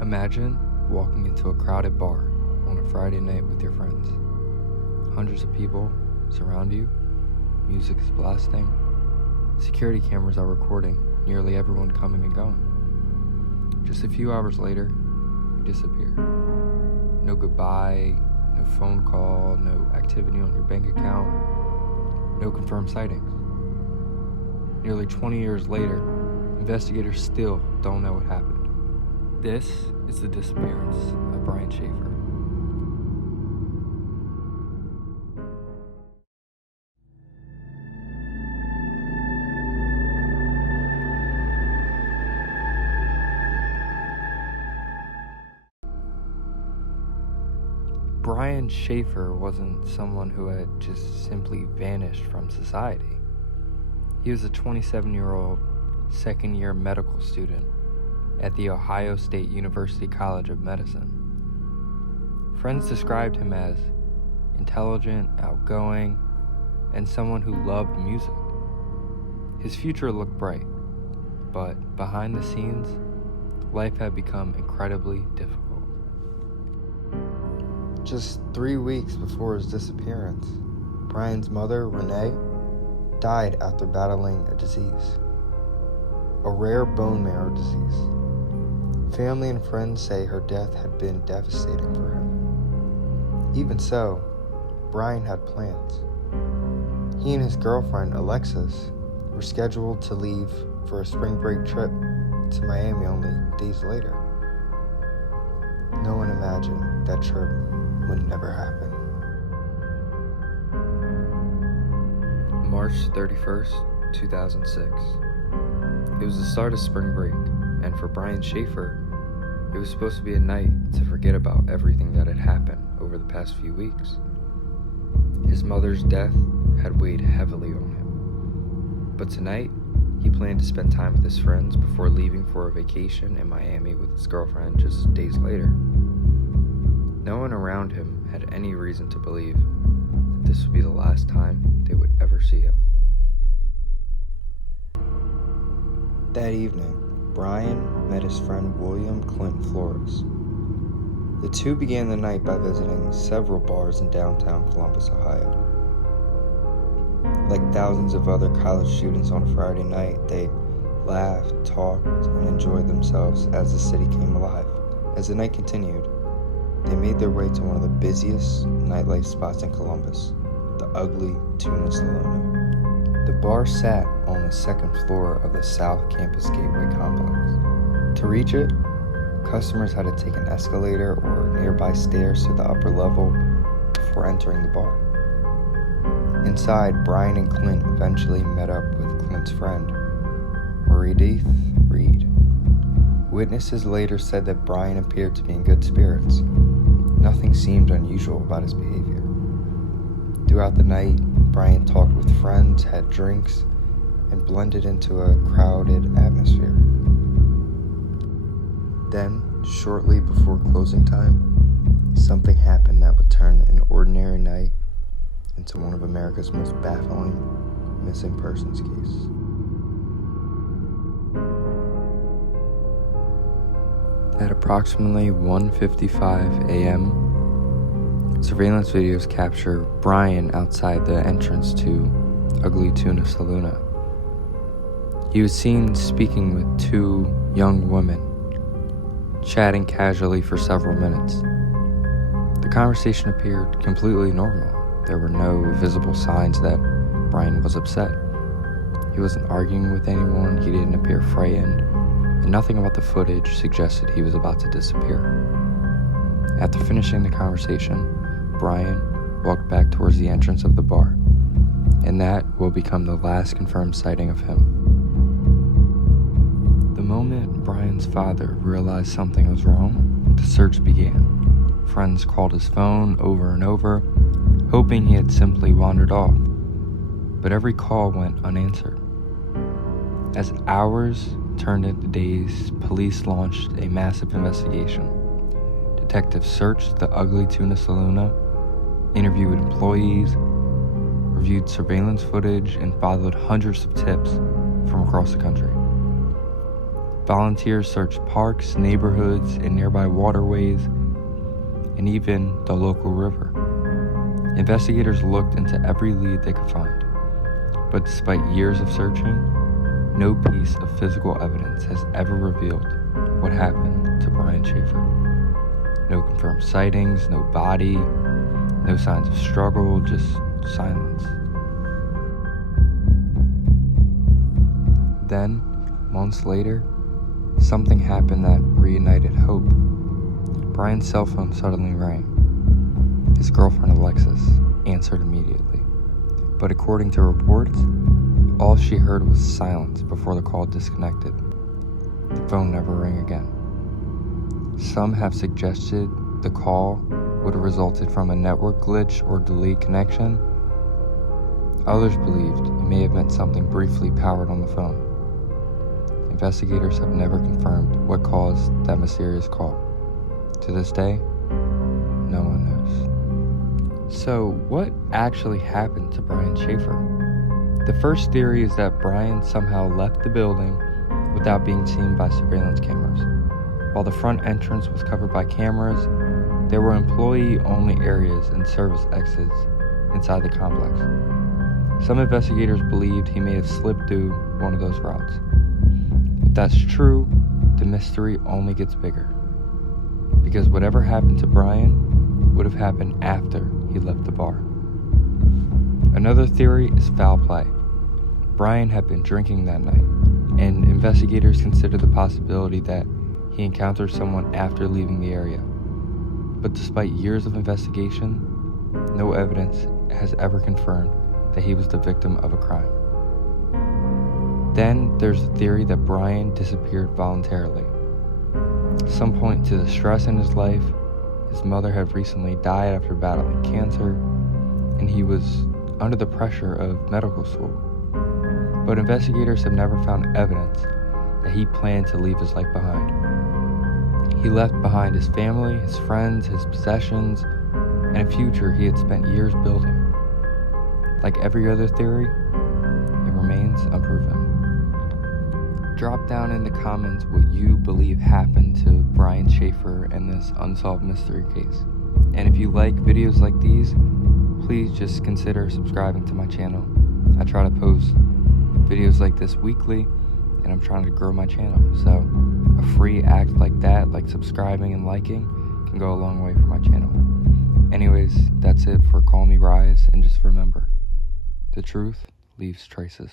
Imagine walking into a crowded bar on a Friday night with your friends. Hundreds of people surround you, music is blasting, security cameras are recording nearly everyone coming and going. Just a few hours later, you disappear. No goodbye, no phone call, no activity on your bank account, no confirmed sightings. Nearly 20 years later, investigators still don't know what happened. This is The Disappearance of Brian Shaffer. Brian Shaffer wasn't someone who had just simply vanished from society. He was a 27-year-old second-year medical student at the Ohio State University College of Medicine. Friends described him as intelligent, outgoing, and someone who loved music. His future looked bright, but behind the scenes, life had become incredibly difficult. Just 3 weeks before his disappearance, Brian's mother, Renee, died after battling a disease, a rare bone marrow disease. Family and friends say her death had been devastating for him. Even so, Brian had plans. He and his girlfriend, Alexis, were scheduled to leave for a spring break trip to Miami only days later. No one imagined that trip would never happen. March 31st, 2006. It was the start of spring break, and for Brian Shaffer, it was supposed to be a night to forget about everything that had happened over the past few weeks. His mother's death had weighed heavily on him, but tonight, he planned to spend time with his friends before leaving for a vacation in Miami with his girlfriend just days later. No one around him had any reason to believe that this would be the last time they would ever see him. That evening, Brian met his friend William Clint Flores. The two began the night by visiting several bars in downtown Columbus, Ohio. Like thousands of other college students on a Friday night, they laughed, talked, and enjoyed themselves as the city came alive. As the night continued, they made their way to one of the busiest nightlife spots in Columbus, the Ugly Tuna Saloona. The bar sat on the second floor of the South Campus Gateway complex. To reach it, customers had to take an escalator or nearby stairs to the upper level before entering the bar. Inside, Brian and Clint eventually met up with Clint's friend, Meredith Reed. Witnesses later said that Brian appeared to be in good spirits. Nothing seemed unusual about his behavior. Throughout the night, Brian talked with friends, had drinks, and blended into a crowded atmosphere. Then, shortly before closing time, something happened that would turn an ordinary night into one of America's most baffling missing persons case. At approximately 1:55 a.m., surveillance videos capture Brian outside the entrance to Ugly Tuna Saloona. He was seen speaking with two young women, chatting casually for several minutes. The conversation appeared completely normal. There were no visible signs that Brian was upset. He wasn't arguing with anyone, he didn't appear frightened, and nothing about the footage suggested he was about to disappear. After finishing the conversation, Brian walked back towards the entrance of the bar, and that will become the last confirmed sighting of him. The moment Brian's father realized something was wrong, the search began. Friends called his phone over and over, hoping he had simply wandered off, but every call went unanswered. As hours turned into days, police launched a massive investigation. Detectives searched the Ugly Tuna Saloona, interviewed employees, reviewed surveillance footage, and followed hundreds of tips from across the country. Volunteers searched parks, neighborhoods, and nearby waterways, and even the local river. Investigators looked into every lead they could find, but despite years of searching, no piece of physical evidence has ever revealed what happened to Brian Shaffer. No confirmed sightings, no body, no signs of struggle, just silence. Then, months later, something happened that reunited hope. Brian's cell phone suddenly rang. His girlfriend Alexis answered immediately, but according to reports, all she heard was silence before the call disconnected. The phone never rang again. Some have suggested the call would have resulted from a network glitch or delayed connection. Others believed it may have meant something briefly powered on the phone. Investigators have never confirmed what caused that mysterious call. To this day, no one knows. So, what actually happened to Brian Shaffer? The first theory is that Brian somehow left the building without being seen by surveillance cameras. While the front entrance was covered by cameras, there were employee-only areas and service exits inside the complex. Some investigators believed he may have slipped through one of those routes. If that's true, the mystery only gets bigger. Because whatever happened to Brian would have happened after he left the bar. Another theory is foul play. Brian had been drinking that night, and investigators consider the possibility that he encountered someone after leaving the area. But despite years of investigation, no evidence has ever confirmed that he was the victim of a crime. Then there's the theory that Brian disappeared voluntarily. Some point to the stress in his life. His mother had recently died after battling cancer, and he was under the pressure of medical school. But investigators have never found evidence that he planned to leave his life behind. He left behind his family, his friends, his possessions, and a future he had spent years building. Like every other theory, it remains unproven. Drop down in the comments what you believe happened to Brian Shaffer and this unsolved mystery case. And if you like videos like these, please just consider subscribing to my channel. I try to post videos like this weekly, and I'm trying to grow my channel. So a free act like that, like subscribing and liking, can go a long way for my channel. Anyways, that's it for Call Me Rise, and just remember, the truth leaves traces.